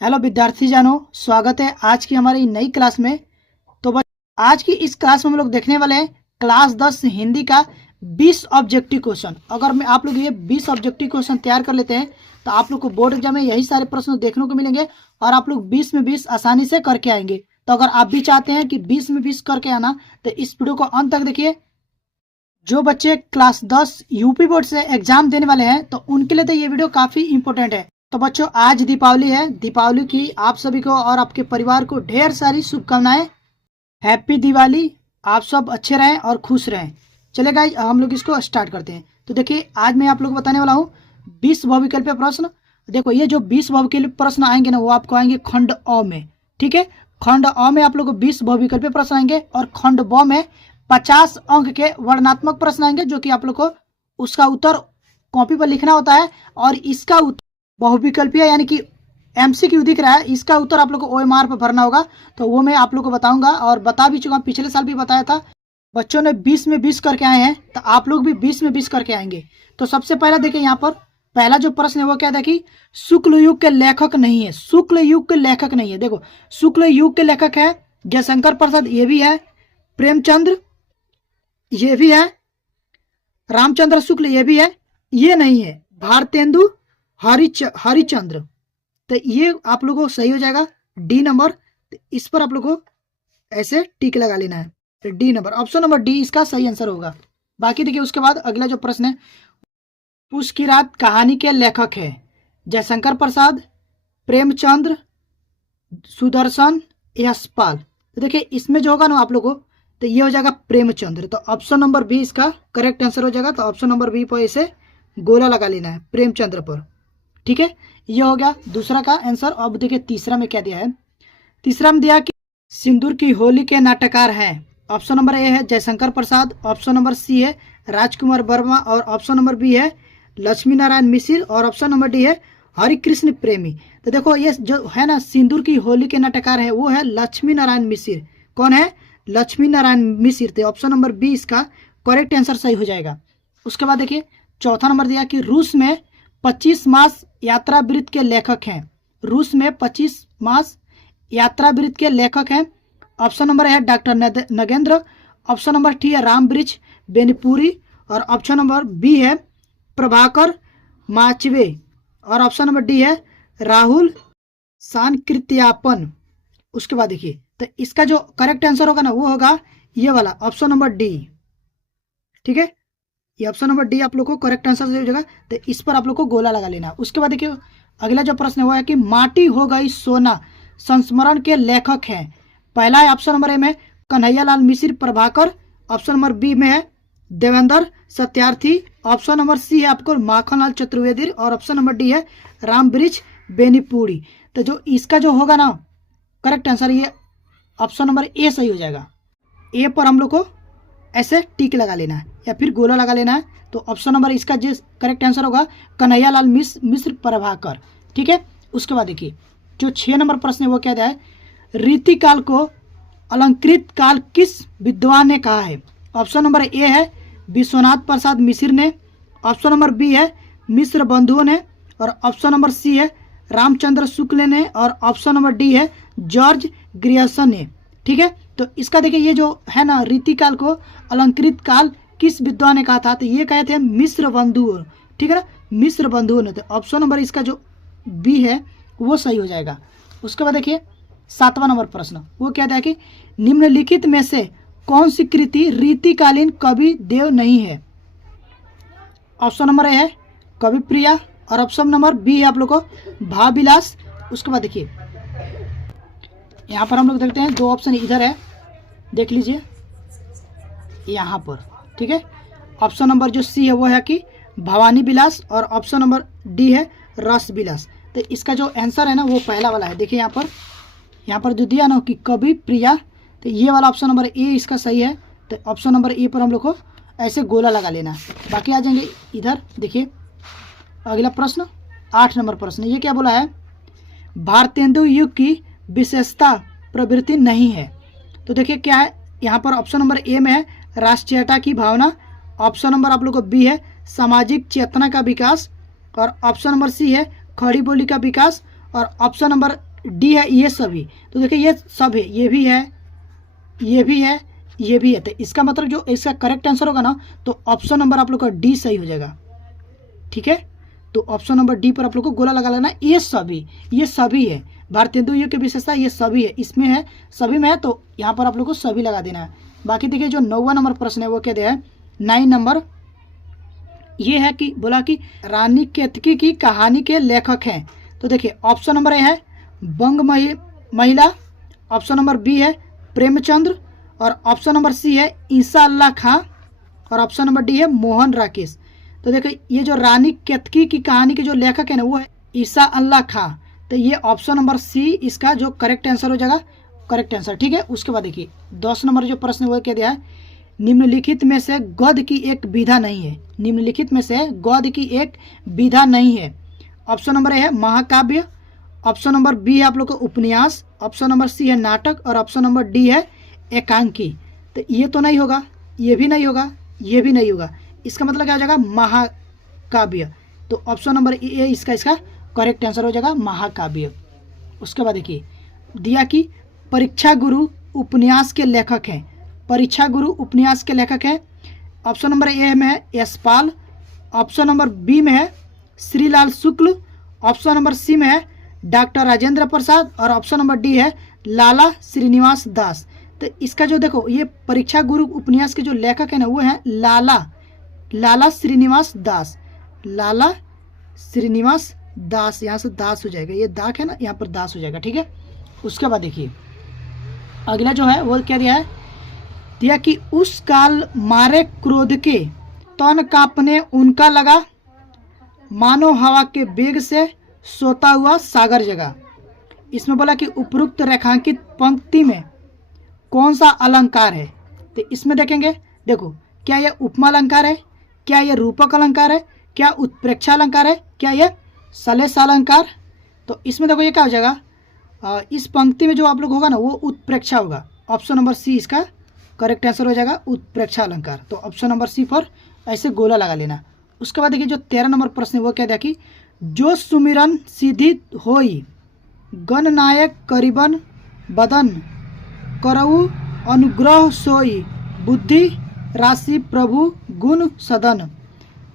Hello विद्यार्थी जानो, स्वागत है आज की हमारी नई क्लास में। तो आज की इस क्लास में हम लोग देखने वाले हैं क्लास 10 हिंदी का 20 ऑब्जेक्टिव क्वेश्चन। अगर मैं आप लोग ये 20 ऑब्जेक्टिव क्वेश्चन तैयार कर लेते हैं तो आप लोग को बोर्ड एग्जाम में यही सारे प्रश्न देखने को मिलेंगे और आप लोग 20 में 20 आसानी से करके आएंगे। तो अगर आप भी चाहते हैं कि 20 में 20 करके आना तो इस वीडियो को अंत तक देखिए। जो बच्चे क्लास 10 यूपी बोर्ड से एग्जाम देने वाले हैं तो उनके लिए तो ये वीडियो काफी इंपॉर्टेंट है। तो बच्चों, आज दीपावली है। दीपावली की आप सभी को और आपके परिवार को ढेर सारी शुभकामनाएं। हैप्पी दिवाली। आप सब अच्छे रहें और खुश रहें। चलिए गाइस, हम लोग इसको स्टार्ट करते हैं। तो देखिए, आज मैं आप लोग को बताने वाला हूँ 20 बहुविकल्पीय प्रश्न। देखो, ये जो 20 बहुविकल्पीय प्रश्न आएंगे ना, वो आपको आएंगे खंड अ में। ठीक है, खंड अ में आप लोग को 20 बहुविकल्पीय प्रश्न आएंगे और खंड ब में 50 अंक के वर्णनात्मक प्रश्न आएंगे, जो कि आप लोग को उसका उत्तर कॉपी पर लिखना होता है। और इसका उत्तर बहुविकल्पीय यानी कि एमसीक्यू दिख रहा है, इसका उत्तर आप लोग को ओएमआर पर भरना होगा। तो वो मैं आप लोग को बताऊंगा और बता भी चुका, पिछले साल भी बताया था। बच्चों ने 20 में 20 करके आए हैं तो आप लोग भी 20 में 20 करके आएंगे। तो सबसे पहला देखिए, यहाँ पर पहला जो प्रश्न है वो क्या था कि शुक्ल युग के लेखक नहीं है। शुक्ल युग के लेखक नहीं है। देखो, शुक्ल युग के लेखक है जयशंकर प्रसाद, ये भी है। प्रेमचंद्र, ये भी है। रामचंद्र शुक्ल, ये भी है। ये नहीं है भारतेंदु हरिचंद्र। तो ये आप लोगों को सही हो जाएगा डी नंबर। तो इस पर आप लोगों को ऐसे टिक लगा लेना है। तो D number, option number D इसका सही आंसर होगा। बाकी देखिए, उसके बाद अगला जो प्रश्न है, पूस की रात कहानी के लेखक है जयशंकर प्रसाद, प्रेमचंद्र, सुदर्शन, यशपाल। तो देखिए, इसमें जो होगा ना आप लोगों को, तो ये हो जाएगा प्रेमचंद्र। तो ऑप्शन नंबर बी इसका करेक्ट आंसर हो जाएगा। तो ऑप्शन नंबर बी पर इसे गोला लगा लेना है, प्रेमचंद्र पर। ठीक है, ये हो गया दूसरा का आंसर। अब देखिए तीसरा में क्या दिया है। तीसरा में दिया कि सिंदूर की होली के नाटककार हैं। ऑप्शन नंबर ए है Jaishankar Prasad, option number C है राजकुमार वर्मा और ऑप्शन नंबर बी है लक्ष्मी नारायण मिश्र और ऑप्शन नंबर डी है हरिकृष्ण प्रेमी। तो देखो, ये जो है ना सिंदूर की होली के नाटककार है वो है लक्ष्मी नारायण मिश्र। कौन है? लक्ष्मी नारायण मिश्र। तो ऑप्शन नंबर बी इसका करेक्ट आंसर सही हो जाएगा। उसके बाद देखिए, चौथा नंबर दिया कि रूस में 25 मास यात्रावृत्त के लेखक हैं। रूस में 25 मास यात्रावृत्त के लेखक हैं। ऑप्शन नंबर है doctor Nagendra, option number T है रामवृक्ष बेनीपुरी और ऑप्शन नंबर बी है प्रभाकर माचवे और ऑप्शन नंबर डी है राहुल सांकृत्यापन। उसके बाद देखिए, तो इसका जो करेक्ट आंसर होगा ना वो होगा ये वाला ऑप्शन नंबर डी। ठीक है, ये ऑप्शन नंबर डी आप लोग को करेक्ट आंसर हो जाएगा। तो इस पर आप लोग को गोला लगा लेना। उसके बाद देखिए, अगला जो प्रश्न है वो है कि माटी हो गई सोना संस्मरण के लेखक हैं। पहला है ऑप्शन नंबर ए में Kanhaiyalal Mishra Prabhakar, option number B में है Devendra Satyarthi, option number C है आपको माखनलाल चतुर्वेदी और ऑप्शन नंबर डी है रामवृक्ष बेनीपुरी। तो जो इसका जो होगा ना करेक्ट आंसर, ये ऑप्शन नंबर ए सही हो जाएगा। ए पर हम लोग को ऐसे टिक लगा लेना है या फिर गोला लगा लेना है। तो ऑप्शन नंबर इसका जो करेक्ट आंसर होगा कन्हैयालाल मिश्र प्रभाकर। ठीक है, उसके बाद देखिए, जो 6 नंबर प्रश्न है वो क्या है, रीतिकाल को अलंकृत काल किस विद्वान ने कहा है। ऑप्शन नंबर ए है विश्वनाथ प्रसाद मिश्र ने, ऑप्शन नंबर बी है मिश्र बंधुओं ने और ऑप्शन नंबर सी है रामचंद्र शुक्ल ने और ऑप्शन नंबर डी है जॉर्ज ग्रियर्सन ने। ठीक है, तो इसका देखिए, ये जो है ना रीतिकाल को अलंकृत काल किस विद्वान ने कहा था, तो ये कहे थे मिश्र बंधुओं। ठीक है ना, मिश्र बंधुओं ने। तो ऑप्शन नंबर इसका जो बी है वो सही हो जाएगा। उसके बाद देखिए, 7वां नंबर प्रश्न वो कहता है कि निम्नलिखित में से कौन सी कृति रीतिकालीन कवि देव नहीं है। ऑप्शन नंबर ए है कवि प्रिया और ऑप्शन नंबर बी है आप लोग को भावविलास। उसके बाद देखिए, यहाँ पर हम लोग देखते हैं 2 ऑप्शन इधर है, देख लीजिए यहाँ पर। ठीक है, ऑप्शन नंबर जो सी है वो है कि भवानी विलास और ऑप्शन नंबर डी है रस विलास। तो इसका जो आंसर है ना वो पहला वाला है। देखिए यहाँ पर जो दिया ना कि कवि प्रिया, तो ये वाला ऑप्शन नंबर ए इसका सही है। तो ऑप्शन नंबर ए पर हम लोग को ऐसे गोला लगा लेना। बाकी आ जाएंगे इधर। देखिए अगला प्रश्न 8 नंबर प्रश्न, ये क्या बोला है, भारतेंदु युग की विशेषता प्रवृत्ति नहीं है। तो देखिए क्या है, यहाँ पर ऑप्शन नंबर ए में है राष्ट्रीयता की भावना, ऑप्शन नंबर आप लोग को बी है सामाजिक चेतना का विकास और ऑप्शन नंबर सी है खड़ी बोली का विकास और ऑप्शन नंबर डी है, ये सभी। तो देखिए ये सब है, ये भी है, ये भी है, ये भी है। तो इसका मतलब जो इसका करेक्ट आंसर होगा ना, तो ऑप्शन नंबर आप लोग का डी सही हो जाएगा। ठीक है, तो ऑप्शन नंबर डी पर आप लोग को गोला लगा लेना। ये सभी है, भारतेंदु की विशेषता ये सभी है, इसमें है, सभी में है, तो यहाँ पर आप लोग को सभी लगा देना है। बाकी देखिए जो 9वां नंबर प्रश्न है वो क्या दिया है, 9 नंबर, ये है कि बोला कि रानी केतकी की कहानी के लेखक हैं। तो देखिए ऑप्शन नंबर ए है बंग महिला, ऑप्शन नंबर बी है प्रेमचंद्र, और ऑप्शन नंबर सी है ईसा अल्लाह खां, और ऑप्शन नंबर डी है मोहन राकेश। तो देखिए ये जो रानी केतकी की कहानी के जो लेखक है ना वो है ईसा अल्लाह खां। तो ये ऑप्शन नंबर सी इसका जो करेक्ट आंसर हो जाएगा, करेक्ट आंसर। ठीक है, उसके बाद देखिए 10 नंबर जो प्रश्न वो क्या दिया है, निम्नलिखित में से गद्य की एक विधा नहीं है। निम्नलिखित में से गद्य की एक विधा नहीं है। ऑप्शन नंबर ए है महाकाव्य, ऑप्शन नंबर बी है आप लोग को उपन्यास, ऑप्शन नंबर सी है नाटक, और ऑप्शन नंबर डी है एकांकी। तो ये तो नहीं होगा, ये भी नहीं होगा, ये भी नहीं होगा। इसका मतलब क्या हो जाएगा, महाकाव्य। तो ऑप्शन नंबर ए इसका करेक्ट आंसर हो जाएगा महाकाव्य। उसके बाद देखिए दिया कि परीक्षा गुरु उपन्यास के लेखक हैं। परीक्षा गुरु उपन्यास के लेखक हैं। ऑप्शन नंबर ए में है यशपाल, ऑप्शन नंबर बी में है श्रीलाल शुक्ल, ऑप्शन नंबर सी में है डॉक्टर राजेंद्र प्रसाद, और ऑप्शन नंबर डी है लाला श्रीनिवास दास। तो इसका जो देखो ये परीक्षा गुरु उपन्यास के जो लेखक है ना वो है लाला श्रीनिवास दास, लाला श्रीनिवास दास। यहाँ से दास हो जाएगा, ये दाक है ना, यहाँ पर दास हो जाएगा। ठीक है, उसके बाद देखिए अगला जो है वो क्या दिया है, दिया कि उस काल मारे क्रोध के तन कांपने उनका लगा, मानो हवा के वेग से सोता हुआ सागर जगा। इसमें बोला कि उपरोक्त रेखांकित पंक्ति में कौन सा अलंकार है। तो इसमें देखेंगे, देखो क्या यह उपमा अलंकार है, क्या यह रूपक अलंकार है, क्या उत्प्रेक्षा अलंकार है, क्या यह सलेश अलंकार। तो इसमें देखो ये क्या हो जाएगा, इस पंक्ति में जो आप लोग होगा ना वो उत्प्रेक्षा होगा। ऑप्शन नंबर सी इसका करेक्ट आंसर हो जाएगा, उत्प्रेक्षा अलंकार। तो ऑप्शन नंबर सी पर ऐसे गोला लगा लेना। उसके बाद देखिए जो 13 नंबर प्रश्न है वो क्या देखिए, जो सुमिरन सीधी होई गणनायक करीबन बदन करऊ अनुग्रह सोई बुद्धि राशि प्रभु गुण सदन।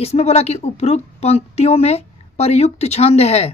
इसमें बोला कि उपरोक्त पंक्तियों में प्रयुक्त छंद है।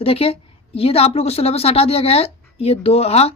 तो देखिए ये आप लोगों को सिलेबस हटा दिया गया है, ये दोहा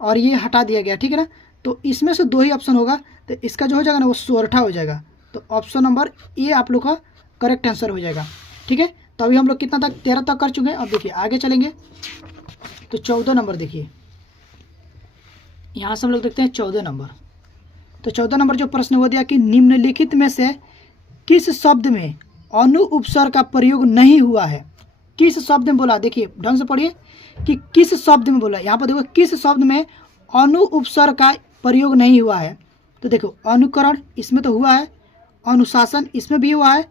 और ये हटा दिया गया। ठीक है ना, तो इसमें से 2 ही ऑप्शन होगा। तो इसका जो हो जाएगा ना वो सोरठा हो जाएगा। तो ऑप्शन नंबर ए आप लोग का करेक्ट आंसर हो जाएगा। ठीक है, तो अभी हम लोग कितना तक 13 तक कर चुके हैं। अब देखिए आगे चलेंगे तो 14 नंबर देखिए, यहाँ से हम लोग देखते हैं 14 नंबर। तो 14 नंबर जो प्रश्न वो दिया कि निम्नलिखित में से किस शब्द में अनु उपसर्ग का प्रयोग नहीं हुआ है। किस शब्द में बोला, देखिए ढंग से पढ़िए कि किस शब्द में बोला। यहाँ पर देखो किस शब्द में अनु उपसर्ग का प्रयोग नहीं हुआ है। तो देखो अनुकरण इसमें तो हुआ है, अनुशासन इसमें भी हुआ है,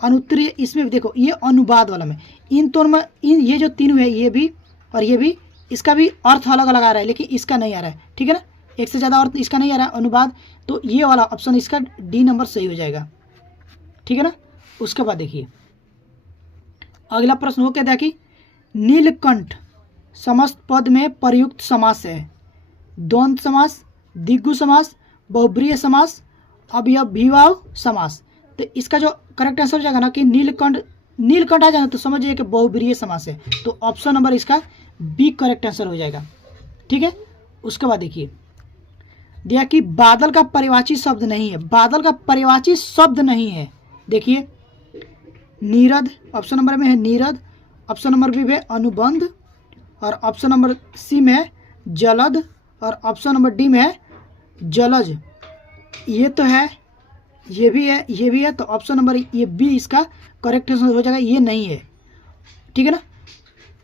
अनुत्तरीय इसमें भी, देखो ये अनुवाद वाला में, इन दोनों में ये जो 3 है ये भी और ये भी, इसका भी अर्थ अलग अलग आ रहा है लेकिन इसका नहीं आ रहा है। ठीक है ना, एक से ज़्यादा अर्थ इसका नहीं आ रहा है अनुवाद। तो ये वाला ऑप्शन इसका डी नंबर सही हो जाएगा। ठीक है ना, उसके बाद देखिए अगला प्रश्न हो क्या था कि नीलकंठ समस्त पद में प्रयुक्त समास है। द्वंद्व समास, दिग्गु समास, बहुब्रीहि समास, अवयवीभाव समास। तो इसका जो करेक्ट आंसर हो जाएगा ना कि नीलकंठ आ जाए तो समझिए कि बहुब्रीहि समास है। तो ऑप्शन नंबर इसका बी करेक्ट आंसर हो जाएगा। ठीक है, उसके बाद देखिए दिया कि बादल का परिवाची शब्द नहीं है। बादल का परिवाची शब्द नहीं है। देखिए नीरद ऑप्शन नंबर में है नीरद, ऑप्शन नंबर बी में अनुबंध, और ऑप्शन नंबर सी में है जलद, और ऑप्शन नंबर डी में है जलज। ये तो है, ये भी है, ये भी है। तो ऑप्शन नंबर ये बी इसका करेक्ट आंसर हो जाएगा। ये नहीं है, ठीक है ना,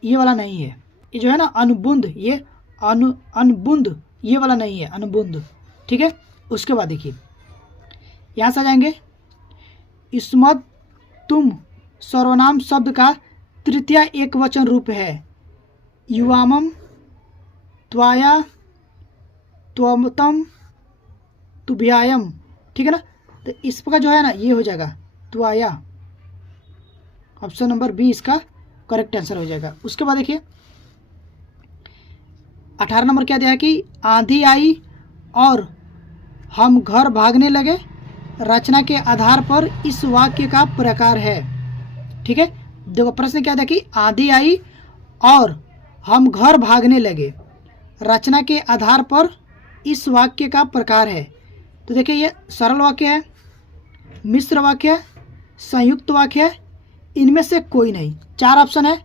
ये वाला नहीं है। ये जो है ना अनुबंध, ये अनुबंध ये वाला नहीं है, अनुबंध। ठीक है, उसके बाद देखिए यहाँ से आ जाएंगे, इस्मत तुम सर्वनाम शब्द का तृतीय एक वचन रूप है। युवामम, त्वाया, त्वमतम, तुभ्यायम। ठीक है ना, तो इसका जो है ना ये हो जाएगा त्वाया। ऑप्शन नंबर बी इसका करेक्ट आंसर हो जाएगा। उसके बाद देखिए 18 नंबर क्या दिया है कि आंधी आई और हम घर भागने लगे, रचना के आधार पर इस वाक्य का प्रकार है। ठीक है, देखो प्रश्न क्या था कि आंधी आई और हम घर भागने लगे, रचना के आधार पर इस वाक्य का प्रकार है। तो देखिए ये सरल वाक्य है, मिश्र वाक्य है, संयुक्त वाक्य है, इनमें से कोई नहीं। 4 ऑप्शन है।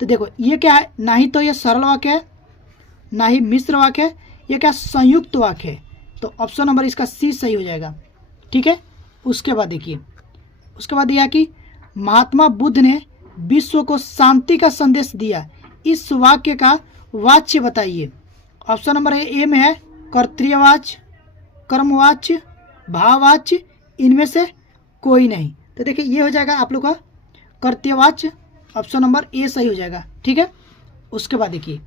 तो देखो ये क्या है, ना ही तो ये सरल वाक्य है, ना ही मिश्र वाक्य है, ये क्या संयुक्त वाक्य है। तो ऑप्शन नंबर इसका सी सही हो जाएगा। ठीक है, उसके बाद देखिए, उसके बाद यह कि महात्मा बुद्ध ने विश्व को शांति का संदेश दिया, इस वाक्य का वाच्य बताइए। ऑप्शन नंबर ए में है कर्तृवाच्य, कर्मवाच्य, भाववाच्य, इनमें से कोई नहीं। तो देखिए ये हो जाएगा आप लोग का कर्तव्यवाच्य, ऑप्शन नंबर ए सही हो जाएगा। ठीक है, उसके बाद देखिए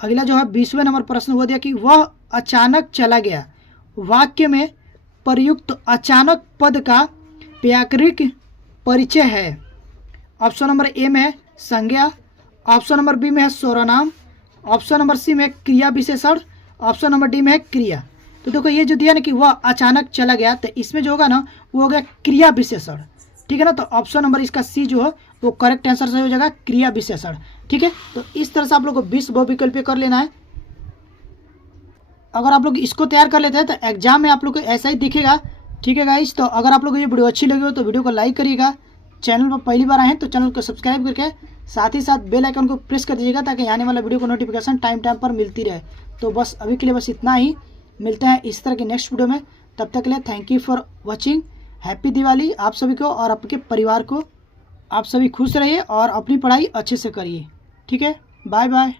अगला जो है 20वें नंबर प्रश्न वो दिया कि वह अचानक चला गया, वाक्य में प्रयुक्त अचानक पद का व्याकरणिक परिचय है। ऑप्शन नंबर ए में है संज्ञा, ऑप्शन नंबर बी में है सर्वनाम, ऑप्शन नंबर सी में है क्रिया विशेषण, ऑप्शन नंबर डी में है क्रिया। तो देखो ये जो दिया ना कि वह अचानक चला गया, तो इसमें जो होगा ना वो हो गया क्रिया विशेषण। ठीक है ना, तो ऑप्शन नंबर इसका सी जो है वो करेक्ट आंसर सही हो जाएगा, क्रिया विशेषण। ठीक है, तो इस तरह से आप लोग को 20 बहुविकल्प कर लेना है। अगर आप लोग इसको तैयार कर लेते हैं तो एग्जाम में आप लोग को ऐसा ही दिखेगा। ठीक है गाइस, तो अगर आप लोग को ये वीडियो अच्छी लगी हो तो वीडियो को लाइक करिएगा, चैनल पर पहली बार आए हैं तो चैनल को सब्सक्राइब करके साथ ही साथ बेल आइकन को प्रेस कर दीजिएगा ताकि आने वाला वीडियो को नोटिफिकेशन टाइम पर मिलती रहे। तो बस अभी के लिए बस इतना ही, मिलते हैं इस तरह के नेक्स्ट वीडियो में। तब तक के लिए thank you for watching, happy Diwali आप सभी को और आपके परिवार को। आप सभी खुश रहिए और अपनी पढ़ाई अच्छे से करिए। ठीक है, बाय बाय।